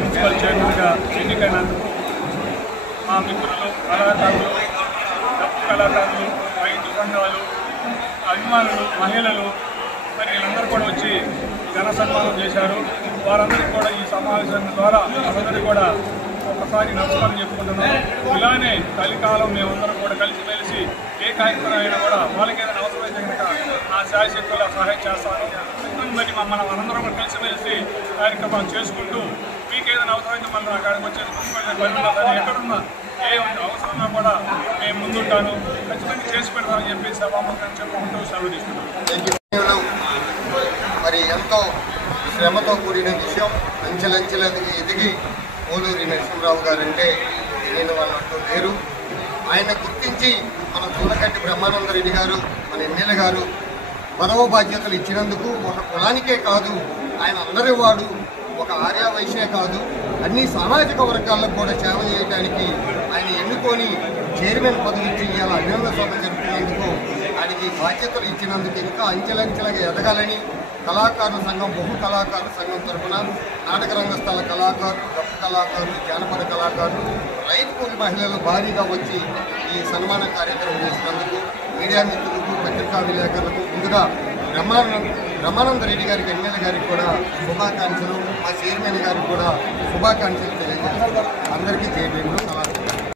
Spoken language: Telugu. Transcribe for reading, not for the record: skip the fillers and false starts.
మున్సిపల్ చైర్మన్గా ఎన్నికైనందుకు మా మిత్రులు, కళాకారులు, డప్పు కళాకారులు, రైతు సంఘాలు, అభిమానులు, మహిళలు మరి వీళ్ళందరూ కూడా వచ్చి ఘన సన్మానం చేశారు. వారందరికీ కూడా ఈ సమావేశం ద్వారా అందరికీ కూడా ఒకసారి నమస్కారం చెప్పుకుంటున్నాం. ఇలానే కలికాలం మేమందరం కూడా కలిసిమెలిసి ఏ కార్యక్రమం అయినా కూడా వాళ్ళకి ఏదైనా అవసరమైతే కనుక నా శాయశక్తుల సహాయం చేస్తాను. మరి మనం అందరం కలిసిమెలిసి కార్యక్రమాలు చేసుకుంటూ మీకు ఏదైనా అవసరమైతే మళ్ళీ అక్కడికి వచ్చేసి మున్సిపాలిటీ ఎక్కడున్నా ఏ అవసరమన్నా కూడా మేము ముందుంటాను, ఖచ్చితంగా చేసి పెడతామని చెప్పి సభాముఖంగా చెప్పుకుంటూ సెలవు తీసుకుంటాం. మరి ఎంతో శ్రమతో కూడిన విషయం, అంచెలంచెలకు ఎదిగి పోలూరి నరసింహరావు గారు అంటే నేను వాళ్ళంటూ లేరు. ఆయన గుర్తించి మన చూడకంటి బ్రహ్మానందరెడ్డి గారు, మన ఎమ్మెల్యే గారు పదవ బాధ్యతలు ఇచ్చినందుకు ఒక కులానికే కాదు, ఆయన అందరి వాడు, ఒక ఆర్య వైశ్యే కాదు, అన్ని సామాజిక వర్గాలకు కూడా సేవ చేయడానికి ఆయన ఎన్నుకొని చైర్మన్ పదవి ఇచ్చి ఇవాళ అభినందన సభ జరుపుకున్నందుకు, ఆయనకి బాధ్యతలు ఇచ్చినందుకు ఇంకా అంచెలంచెలుగా ఎదగాలని కళాకారుల సంఘం, బహు కళాకారుల సంఘం తరఫున నాటక రంగస్థల కళాకారులు, డప్పు కళాకారులు, జానపద కళాకారులు, రైతు కూలి మహిళలు భారీగా వచ్చి ఈ సన్మాన కార్యక్రమం చేసినందుకు మీడియా మిత్రులకు, పత్రికా విలేకరులకు ముందుగా బ్రహ్మానందరెడ్డి గారికి, ఎమ్మెల్యే గారికి కూడా శుభాకాంక్షలు, మా చైర్మన్ గారికి కూడా శుభాకాంక్షలు తెలియజేస్తారు. అందరికీ జై భీములు.